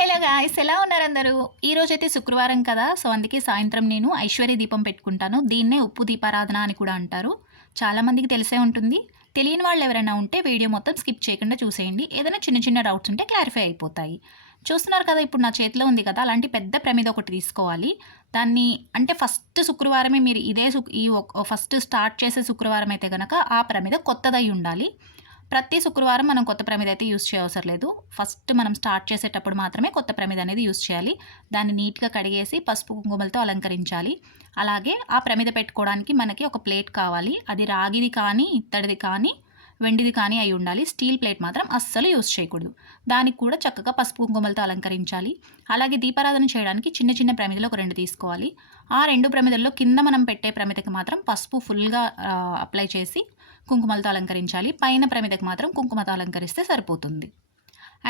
Hello guys ఎలా ఉన్నారు అందరూ? ఈరోజు అయితే శుక్రవారం కదా సో అందుకే సాయంత్రం నేను ఐశ్వర్య దీపం పెట్టుకుంటాను. దీన్నే ఉప్పు దీపారాధన అని కూడా అంటారు. చాలామందికి తెలిసే ఉంటుంది. తెలియని వాళ్ళు ఎవరైనా ఉంటే వీడియో మొత్తం స్కిప్ చేయకుండా చూసేయండి. ఏదైనా చిన్న చిన్న డౌట్స్ ఉంటే క్లారిఫై అయిపోతాయి. చూస్తున్నారు కదా ఇప్పుడు నా చేతిలో ఉంది కదా అలాంటి పెద్ద ప్రమిద ఒకటి తీసుకోవాలి. దాన్ని అంటే ఫస్ట్ శుక్రవారమే మీరు ఇదే ఈ ఫస్ట్ స్టార్ట్ చేసే శుక్రవారం అయితే కనుక ఆ ప్రమిద కొత్తదై ఉండాలి. ప్రతి శుక్రవారం మనం కొత్త ప్రమిద అయితే యూస్ చేయవసరం లేదు. ఫస్ట్ మనం స్టార్ట్ చేసేటప్పుడు మాత్రమే కొత్త ప్రమిద అనేది యూస్ చేయాలి. దాన్ని నీట్గా కడిగేసి పసుపు కుంకుమలతో అలంకరించాలి. అలాగే ఆ ప్రమిద పెట్టుకోవడానికి మనకి ఒక ప్లేట్ కావాలి. అది రాగిది కానీ ఇత్తడిది కానీ వెండిది కానీ అయి ఉండాలి. స్టీల్ ప్లేట్ మాత్రం అస్సలు యూస్ చేయకూడదు. దానికి కూడా చక్కగా పసుపు కుంకుమలతో అలంకరించాలి. అలాగే దీపారాధన చేయడానికి చిన్న చిన్న ప్రమిదలు ఒక రెండు తీసుకోవాలి. ఆ రెండు ప్రమిదల్లో కింద మనం పెట్టే ప్రమిదకి మాత్రం పసుపు ఫుల్గా అప్లై చేసి కుంకుమలతో అలంకరించాలి. పైన ప్రమిదకు మాత్రం కుంకుమతో అలంకరిస్తే సరిపోతుంది.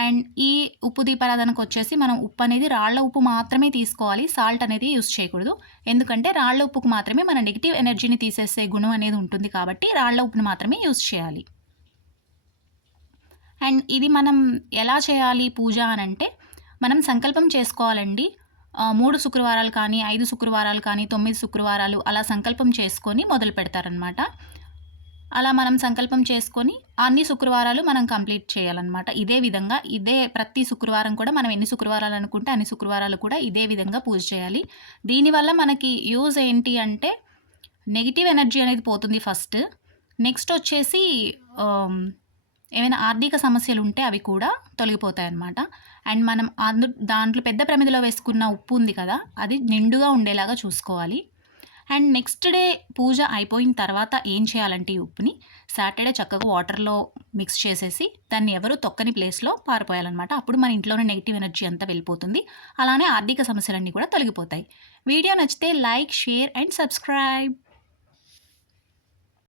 అండ్ ఈ ఉప్పు దీపారాధనకు వచ్చేసి మనం ఉప్పు అనేది రాళ్ళ ఉప్పు మాత్రమే తీసుకోవాలి. సాల్ట్ అనేది యూస్ చేయకూడదు. ఎందుకంటే రాళ్ళ ఉప్పుకు మాత్రమే మన నెగిటివ్ ఎనర్జీని తీసేసే గుణం అనేది ఉంటుంది కాబట్టి రాళ్ళ ఉప్పుని మాత్రమే యూస్ చేయాలి. అండ్ ఇది మనం ఎలా చేయాలి పూజ అని అంటే మనం సంకల్పం చేసుకోవాలండి. మూడు శుక్రవారాలు కానీ ఐదు శుక్రవారాలు కానీ తొమ్మిది శుక్రవారాలు అలా సంకల్పం చేసుకొని మొదలు పెడతారనమాట అలా మనం సంకల్పం చేసుకొని అన్ని శుక్రవారాలు మనం కంప్లీట్ చేయాలన్నమాట. ఇదే విధంగా ఇదే ప్రతి శుక్రవారం కూడా మనం ఎన్ని శుక్రవారాలు అనుకుంటే అన్ని శుక్రవారాలు కూడా ఇదే విధంగా పూజ చేయాలి. దీనివల్ల మనకి యూజ్ ఏంటి అంటే నెగిటివ్ ఎనర్జీ అనేది పోతుంది ఫస్ట్. నెక్స్ట్ వచ్చేసి ఏమైనా ఆర్థిక సమస్యలు ఉంటే అవి కూడా తొలగిపోతాయి అన్నమాట అండ్ మనం అందు దాంట్లో పెద్ద ప్రమిదలో వేసుకున్న ఉప్పు ఉంది కదా అది నిండుగా ఉండేలాగా చూసుకోవాలి. అండ్ నెక్స్ట్ డే పూజ అయిపోయిన తర్వాత ఏం చేయాలంటే ఈ ఉప్పుని సాటర్డే చక్కగా వాటర్లో మిక్స్ చేసేసి దాన్ని ఎవరు తొక్కని ప్లేస్లో పారిపోయాలన్నమాట. అప్పుడు మన ఇంట్లోనే నెగిటివ్ ఎనర్జీ అంతా వెళ్ళిపోతుంది. అలానే ఆర్థిక సమస్యలన్నీ కూడా తొలగిపోతాయి. వీడియో నచ్చితే లైక్ షేర్ అండ్ సబ్స్క్రైబ్.